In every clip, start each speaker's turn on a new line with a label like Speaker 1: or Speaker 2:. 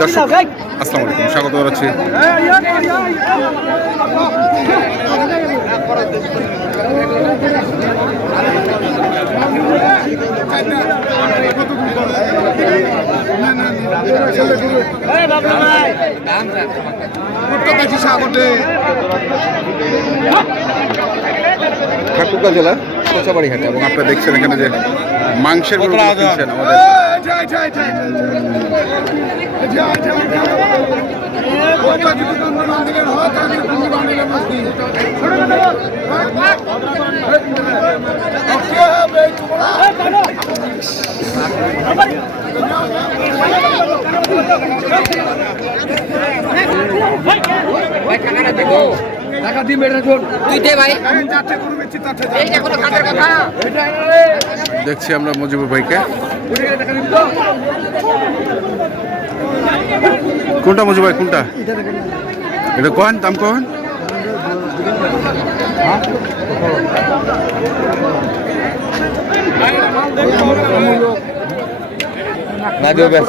Speaker 1: দর্শক আসসালামু আলাইকুম স্বাগত জানাচ্ছি। ঠাকুরগাঁ জেলা? কোচাবাড়ি হাটে এবং আপনারা দেখছেন এখানে যে মাংসের গরু কিনছেন আমাদের।
Speaker 2: তুই দে ভাই। এইটা কোনো খাতার কথা।
Speaker 1: দেখছি আমরা মজিবুর ভাইকে। কোনটা মজিবুর ভাই কোনটা? এটা কন দাম কন
Speaker 3: না দিও ব্যাস।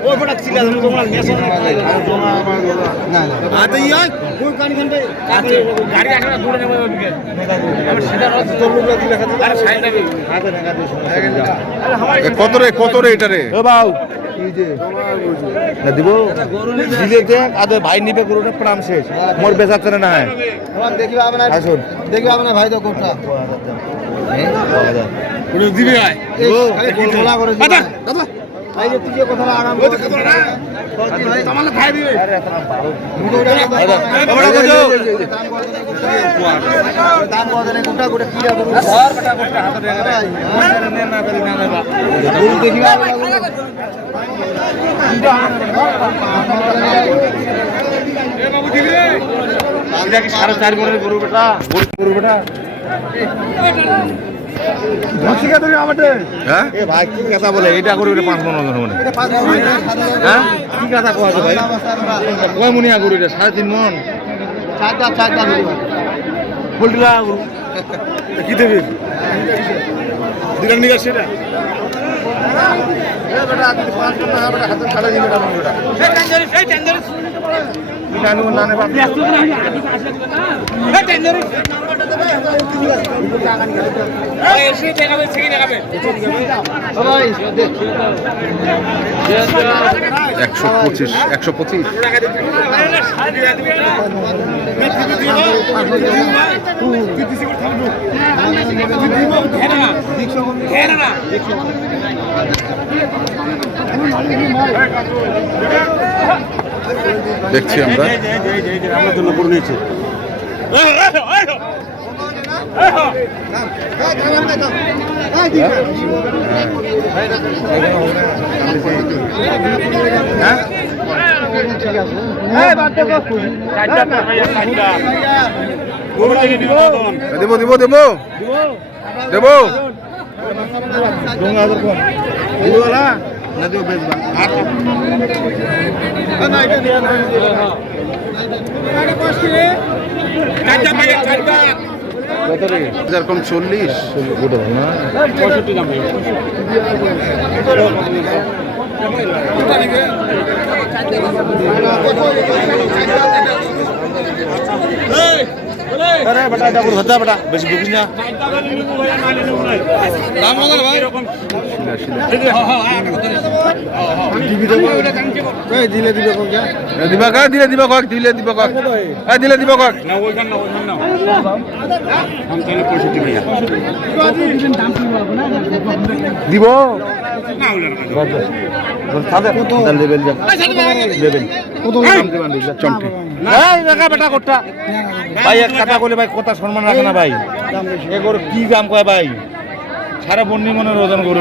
Speaker 3: সিঙ্গি
Speaker 1: পঁয়ত্রিশ
Speaker 3: কত কেন আর
Speaker 1: রে কত রে এটা রে?
Speaker 3: ও বাউ। দিব? দিলে দেখ আদে ভাই নিবে গরুটা প্রাণ শেষ। মোর বেচাতে না হয়
Speaker 4: আপনার
Speaker 3: আসুন।
Speaker 4: দেখি আপনার ভাই তো কোনটা?
Speaker 3: দিবি ভাই
Speaker 4: গোলা করে
Speaker 3: সাড়ে চার গরু বেটা গরু বেটা
Speaker 1: হ্যাঁ?
Speaker 3: এ ভাই কি কথা বলে? এটা গরু এটা পাঁচ মন ওজন মনে হ্যাঁ? কি কথা কোয়া ভাই? কয় মনিয়া গরু এটা? সাড়ে তিন মন?
Speaker 4: চারটা চারটা
Speaker 3: পোল্ট্রিলা গরু। কি দেবে? দিলাম নিগা সেটা
Speaker 1: একশো পঁচিশ একশো পঁচিশ। দেখছি আমরা।
Speaker 3: আমরা জন্য করে নিয়েছি
Speaker 1: দেবো দেবো দেবো দেবো
Speaker 3: ডোঙ্গা কোন দিওলা না দিও বেচবা কত রে
Speaker 1: চল্লিশ।
Speaker 3: না আরে বেটা এটা হতে বেটা বেশি বুকিস না
Speaker 4: এই দিলে দিবে কোন যা
Speaker 1: দিবা কাক দিলে দিবা কাক দিলে দিবা কাক এই দিলে দিবা কাক
Speaker 3: দিব তাদের দেবেন দেবেন
Speaker 4: কত
Speaker 1: চমকে
Speaker 3: এই দেখা বেটা কোটা ভাই এক কথা বলে ভাই কথা সম্মান রাখে না ভাই। এ কি কাম কয় ভাই? সারা বন্যি মনের ওজন করে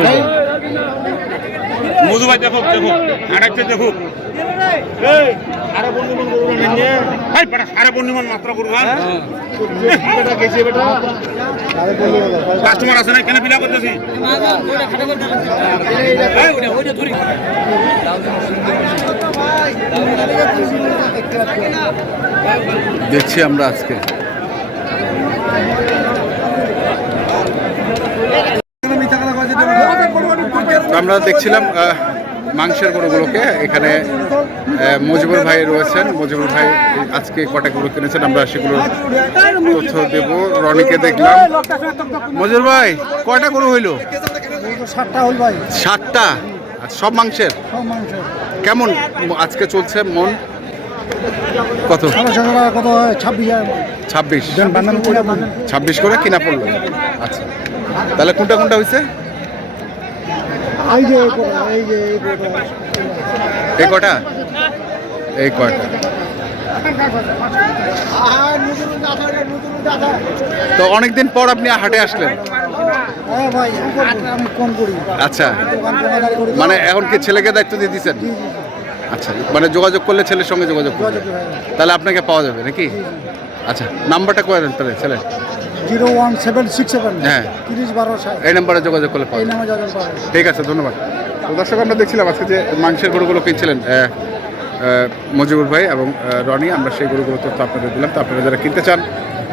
Speaker 5: মধু ভাই দেখো দেখো আরেকটা দেখো
Speaker 3: সারা বন্যি মন করবে
Speaker 5: ভাই বেটা সাড়ে পূর্ণিমান মাত্রা করব
Speaker 3: বেটা গেছে বেটা।
Speaker 5: কাস্টমার আছে না কেন বিলা করতেছি?
Speaker 1: দেখছি আমরা আজকে। আমরা দেখছিলাম মাংসের গরুগুলোকে। এখানে মজিবুর ভাই রয়েছেন। মজিবুর ভাই আজকে কটা গরু কিনেছেন? আমরা সেগুলোর তথ্য দেব। রনিকে দেখলাম। মজিবুর ভাই কয়টা গরু হইল?
Speaker 4: সাতটা?
Speaker 1: আর সব মাংসের? কেমন আজকে চলছে মন? কত?
Speaker 4: কত ছাব্বিশ
Speaker 1: ছাব্বিশ।
Speaker 4: করে
Speaker 1: কিনা পড়ল? আচ্ছা। তাহলে কোনটা কোনটা হয়েছে?
Speaker 4: এই কটা, এই কটা।
Speaker 1: তো অনেকদিন পর আপনি হাটে আসলেন। আচ্ছা
Speaker 4: দোকান দোকানদারি
Speaker 1: মানে এখন কি ছেলেকে দায়িত্ব দিয়ে দিচ্ছেন আচ্ছা মানে যোগাযোগ করলে ছেলের সঙ্গে যোগাযোগ করবে।
Speaker 4: যোগাযোগ
Speaker 1: তাহলে আপনাকে পাওয়া যাবে নাকি? আচ্ছা নাম্বারটা করে দেন তাহলে ছেলে
Speaker 4: zero one seven six seven
Speaker 1: হ্যাঁ।
Speaker 4: তিরিশ বারো
Speaker 1: এই নাম্বারে যোগাযোগ করলে পাওয়া ঠিক আছে ধন্যবাদ। তো দর্শক আমরা দেখছিলাম আজকে যে মাংসের গরুগুলো কিনছিলেন মজিবুর ভাই এবং রনি আমরা সেই গরুগুলো তথ্য আপনাদের দিলাম। তো আপনারা যারা কিনতে চান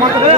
Speaker 4: Yeah.